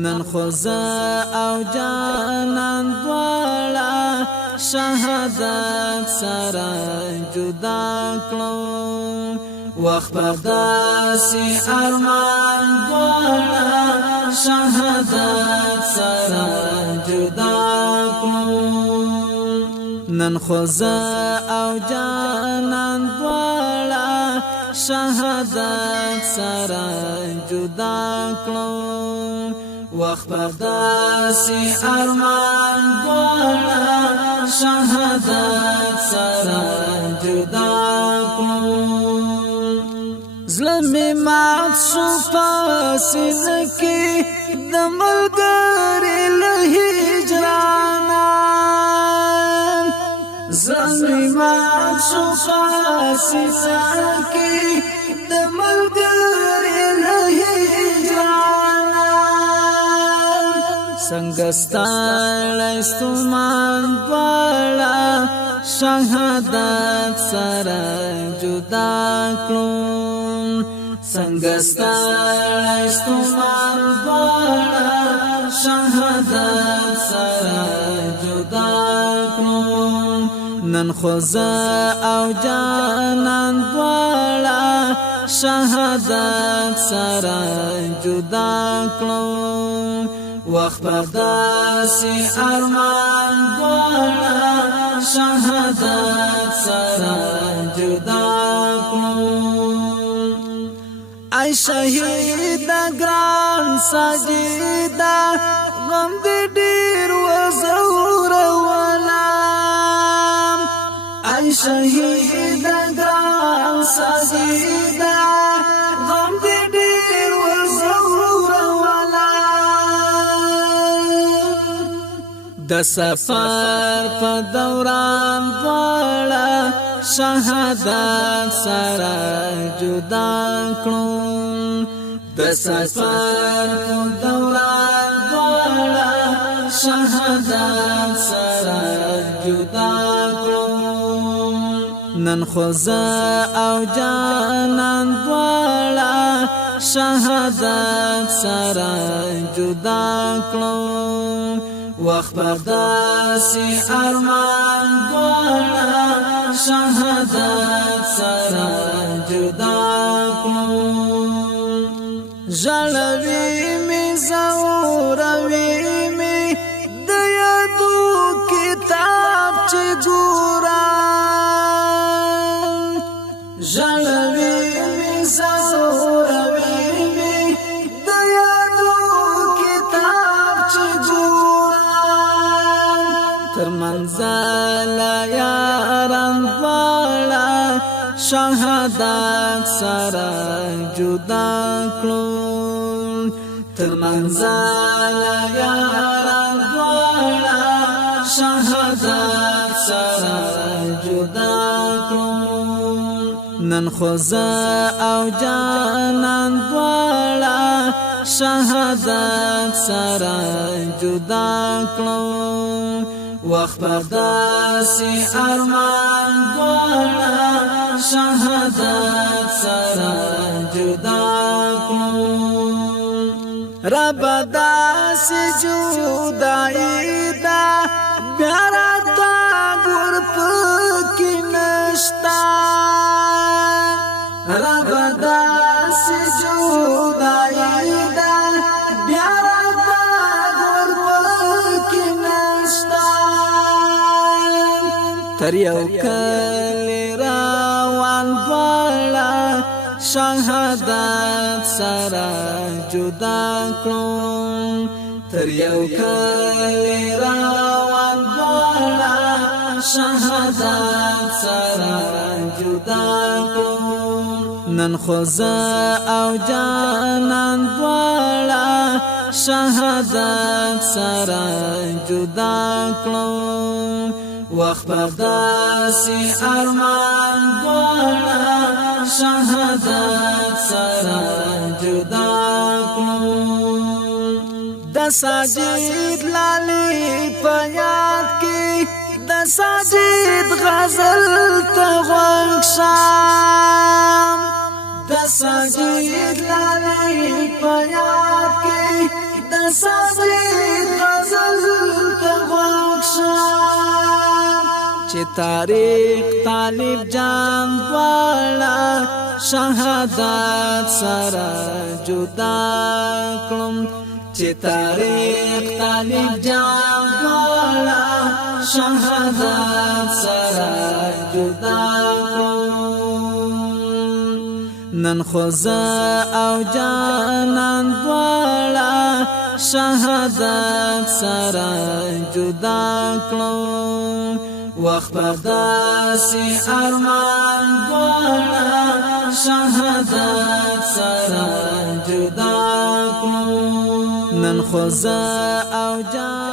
نن خوزا او جانان دواړه شهادت سره جدا کړو وخت داسې ارمان دواړه شهادت سره جدا کړو نن خوزا او جانان دواړه شهادت سره جدا کړو وخت داسې ارمان دواړه شهادت سره جدا کړو زړه مې مات شو په سینه کې د ملګري له هجرانه زړه مې مات شو په سینه کې د ملګري له هجرانه څنګه ستړی ستومان دواړه شهادت سره جدا کړو څنګه ستړی ستومان دواړه شهادت سره جدا کړو نن خوزا او جانان دواړه شهادت سره جدا کړو وخت داسې ارمان دواړه شهادت سره جدا کړو ای شهید ګران سجدا غم دې ډیر وزور ولا ای شهید ګران سجدا غم دې ډیر وزور ولا د سفر په دوران دواړه شهادت سره جدا کړو د سفر په دوران دواړه شهادت سره جدا کړو نن خوزا او جانان دواړه شهادت سره جدا کړو وخت داسې ارمان دواړه شهادت سره جدا کړو ژړوي مې زوروي مې د یادو کتاب چې ګورم ژړوي مې زوروي مې د یادو کتاب چې تر منزل یاران دواړه شهادت سره جدا کړو تر منزل یاران دواړه شهادت سره جدا کړو نن خوزا او جانان دواړه شهادت سره جدا کړو وخت داسې ارمان دواړه شهادت سره جدا کړو رب داسې جدایي ده بیا راته ګور پکې نشته رب داسې جدایي ده بیا راته ګور پکې نشته تر یو کلی روان دواړه شهادت سره جدا کړو تر یو کلی روان دواړه شهادت سره جدا کړو نن خوزا او جانان دواړه شهادت سره جدا کړو وخت داسې ارمان دواړه شهادت سره جدا کړو د ساجد لالي په یاد کې د ساجد غزل ته غوږ شم د ساجد لالي په یاد کې د ساجد غزل تغوکشان چه تاریخ طالب جان والا شهادت سره جدا کړم چې تاریخ طالب جان والا شهادت سره جدا کړم نن خوزا او جانان والا شهادت سره جدا کړم وقت داسې ارمان والا شهادت سره جدا کړم نن خوزا او جان